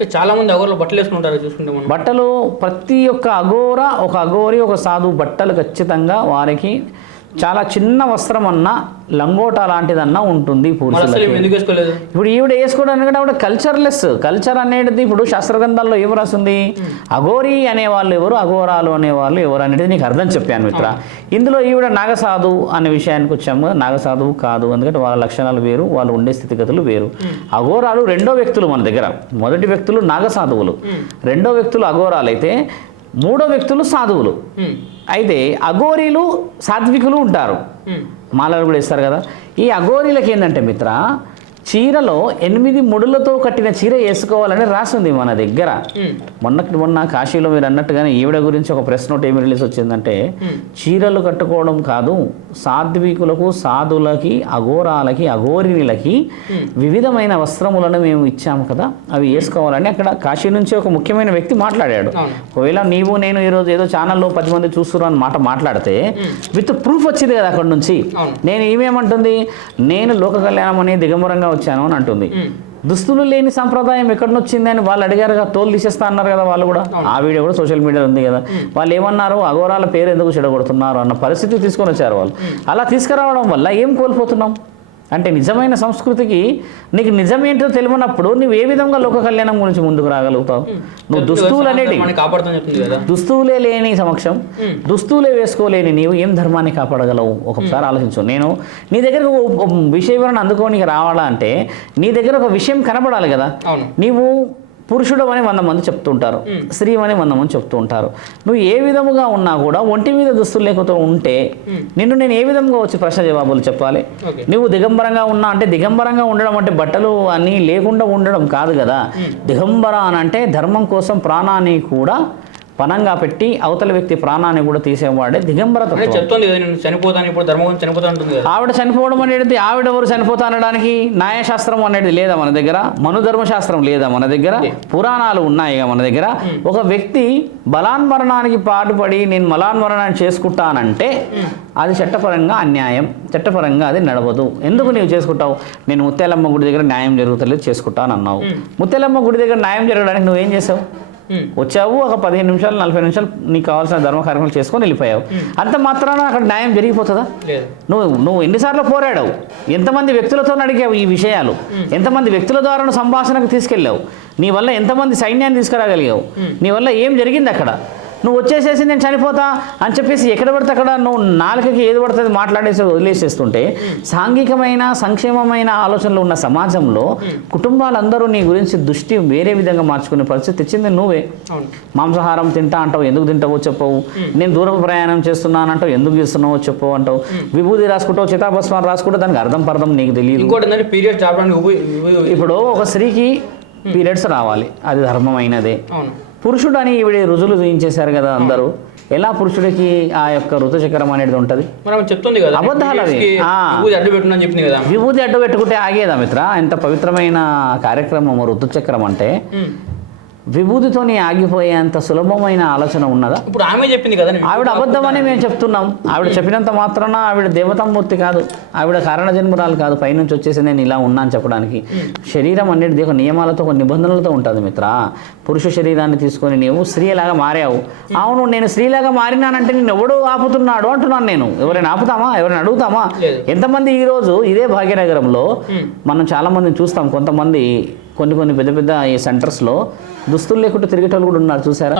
చాలా మంది అగోరలు బట్టలు వేసుకుంటారు చూసుకుంటే మనం. బట్టలు ప్రతి ఒక్క ఒక అఘోరి ఒక సాధువు బట్టలు ఖచ్చితంగా వారికి చాలా చిన్న వస్త్రం అన్నా లంగోటా లాంటిదన్నా ఉంటుంది పురుషులకి. ఇప్పుడు ఈవిడ వేసుకోవడానికి కూడా ఆవిడ కల్చర్ అనేది ఇప్పుడు శాస్త్రగ్రంథాల్లో ఏం రాస్తుంది, అఘోరి అనేవాళ్ళు ఎవరు, అఘోరాలు అనేవాళ్ళు ఎవరు అనేది నీకు అర్థం చెప్పాను మిత్ర. ఇందులో ఈవిడ నాగసాధువు అనే విషయానికి వచ్చాము. నాగసాధువు కాదు, ఎందుకంటే వాళ్ళ లక్షణాలు వేరు, వాళ్ళు ఉండే స్థితిగతులు వేరు. అఘోరాలు రెండో వ్యక్తులు మన దగ్గర. మొదటి వ్యక్తులు నాగసాధువులు, రెండో వ్యక్తులు అఘోరాలు అయితే మూడో వ్యక్తులు సాధువులు. అయితే అఘోరీలు సాత్వికులు ఉంటారు, మాలలు కూడా ఇస్తారు కదా. ఈ అఘోరీలకి ఏంటంటే మిత్ర, చీరలో 8 ముడులతో కట్టిన చీర వేసుకోవాలని రాసింది మన దగ్గర. మొన్న కాశీలో మీరు అన్నట్టుగానే ఈవిడ గురించి ఒక ప్రెస్ నోట్ ఏమి రిలీజ్ వచ్చిందంటే, చీరలు కట్టుకోవడం కాదు, సాత్వికులకు, సాధులకి, అఘోరాలకి, అఘోరిణులకి వివిధమైన వస్త్రములను మేము ఇచ్చాము కదా, అవి వేసుకోవాలని అక్కడ కాశీ నుంచి ఒక ముఖ్యమైన వ్యక్తి మాట్లాడాడు. ఒకవేళ నీవు నేను ఈరోజు ఏదో ఛానల్లో 10 మంది చూస్తున్నారు అన్నమాట మాట్లాడితే విత్ ప్రూఫ్ వచ్చింది కదా అక్కడ నుంచి. నేను ఈమెమంటుంది, నేను లోక కళ్యాణం అనే దిగంబరంగా వచ్చాను అని అంటుంది. దుస్తులు లేని సంప్రదాయం ఎక్కడి వచ్చింది అని వాళ్ళు అడిగారు కదా, తోలు తీసేస్తా అన్నారు కదా వాళ్ళు కూడా. ఆ వీడియో కూడా సోషల్ మీడియా ఉంది కదా. వాళ్ళు ఏమన్నారు, అఘోరాల పేరు ఎందుకు చెడగొడుతున్నారు అన్న పరిస్థితి తీసుకొని వచ్చారు వాళ్ళు. అలా తీసుకురావడం వల్ల ఏం కోల్పోతున్నాం అంటే, నిజమైన సంస్కృతికి నీకు నిజమేంటో తెలియనప్పుడు నువ్వు ఏ విధంగా లోక కళ్యాణం గురించి ముందుకు రాగలుగుతావు? నువ్వు దుస్తువులే లేని సమక్షం, దుస్తువులే వేసుకోలేని నీవు ఏం ధర్మాన్ని కాపాడగలవు? ఒకసారి ఆలోచించు. నేను నీ దగ్గర విషయ వివరణ అందుకోనికి రావాలా అంటే నీ దగ్గర ఒక విషయం కనపడాలి కదా. నీవు పురుషుడు అని 100 మంది చెప్తుంటారు, స్త్రీ అని 100 మంది చెప్తూ ఉంటారు. నువ్వు ఏ విధముగా ఉన్నా కూడా ఒంటి మీద దుస్తులు లేకపోతే ఉంటే నిన్ను నేను ఏ విధంగా వచ్చి ప్రశ్న జవాబులు చెప్పాలి? నువ్వు దిగంబరంగా ఉన్నా అంటే, దిగంబరంగా ఉండడం అంటే బట్టలు అని లేకుండా ఉండడం కాదు కదా. దిగంబర అని అంటే ధర్మం కోసం ప్రాణాన్ని కూడా పనంగా పెట్టి అవతల వ్యక్తి ప్రాణాన్ని కూడా తీసేవాడే దిగంబరత. ఆవిడ చనిపోవడం అనేది, ఆవిడెవరు చనిపోతా అనడానికి న్యాయశాస్త్రం అనేది లేదా మన దగ్గర, మనుధర్మశాస్త్రం లేదా మన దగ్గర, పురాణాలు ఉన్నాయి మన దగ్గర. ఒక వ్యక్తి బలాన్మరణానికి పాటుపడి నేను మలాన్మరణాన్ని చేసుకుంటానంటే అది చట్టపరంగా అన్యాయం, చట్టపరంగా అది నడవదు. ఎందుకు నీవు చేసుకుంటావు? నేను ముత్యాలమ్మ గుడి దగ్గర న్యాయం జరుగుతలేదు చేసుకుంటాను అన్నావు. ముత్యాలమ్మ గుడి దగ్గర న్యాయం జరగడానికి నువ్వేం చేసావు? వచ్చావు, ఒక 15 నిమిషాలు 40 నిమిషాలు నీకు కావాల్సిన ధర్మ కార్యక్రమాలు చేసుకొని వెళ్ళిపోయావు. అంత మాత్రాన అక్కడ న్యాయం జరిగిపోతుందా? నువ్వు ఎన్నిసార్లు పోరాడావు? ఎంతమంది వ్యక్తులతో అడిగావు ఈ విషయాలు? ఎంతమంది వ్యక్తుల ద్వారా సంభాషణకు తీసుకెళ్ళావు? నీ వల్ల ఎంతమంది సైన్యాన్ని తీసుకురాగలిగావు? నీ వల్ల ఏం జరిగింది అక్కడ? నువ్వు వచ్చేసేసి నేను చనిపోతా అని చెప్పేసి ఎక్కడ పడితే అక్కడ నువ్వు నాలుకకి ఏది పడుతుంది మాట్లాడేసి వదిలేసేస్తుంటే, సాంఘికమైన సంక్షేమమైన ఆలోచనలు ఉన్న సమాజంలో కుటుంబాలందరూ నీ గురించి దృష్టి వేరే విధంగా మార్చుకునే పరిస్థితి తెచ్చింది నువ్వే. మాంసాహారం తింటా అంటావు, ఎందుకు తింటావో చెప్పవు. నేను దూరం ప్రయాణం చేస్తున్నానంటావు, ఎందుకు చేస్తున్నావో చెప్పవు అంటావు. విభూతి రాసుకుంటావు, చితాభస్మాలు రాసుకుంటావు, దానికి అర్థం పర్థం నీకు తెలియదు. ఇప్పుడు ఒక స్త్రీకి పీరియడ్స్ రావాలి, అది ధర్మమైనదే. పురుషుడు అని ఈవిడ రుజువులు చూయించేశారు కదా అందరూ. ఎలా పురుషుడికి ఆ యొక్క ఋతుచక్రం అనేది ఉంటుంది? అబద్ధాలు అవి. విభూతి అడ్డు పెట్టుకుంటే ఆగేదా మిత్ర? ఎంత పవిత్రమైన కార్యక్రమం ఋతుచక్రం అంటే. విభూతితోని ఆగిపోయేంత సులభమైన ఆలోచన ఉన్నదా? ఇప్పుడు ఆమె చెప్పింది కదా, ఆవిడ అబద్ధమని మేము చెప్తున్నాం. ఆవిడ చెప్పినంత మాత్రాన ఆవిడ దేవతామూర్తి కాదు, ఆవిడ కారణ జన్మరాలు కాదు. పైనుంచి వచ్చేసి నేను ఇలా ఉన్నా అని చెప్పడానికి. శరీరం అనేది ఒక నియమాలతో, ఒక నిబంధనలతో ఉంటుంది మిత్ర. పురుష శరీరాన్ని తీసుకొని నీవు స్త్రీలాగా మారావు. అవును, నేను స్త్రీలాగా మారినానంటే నేను ఎవడు ఆపుతున్నాడు అంటున్నాను నేను. ఎవరైనా ఆపుతామా? ఎవరైనా అడుగుతామా? ఎంతమంది ఈరోజు ఇదే భాగ్యనగరంలో మనం చాలా మందిని చూస్తాం. కొంతమంది కొన్ని పెద్ద పెద్ద ఈ సెంటర్స్లో దుస్తులు లేకుండా తిరిగేటోళ్ళు కూడా ఉన్నారు, చూసారా?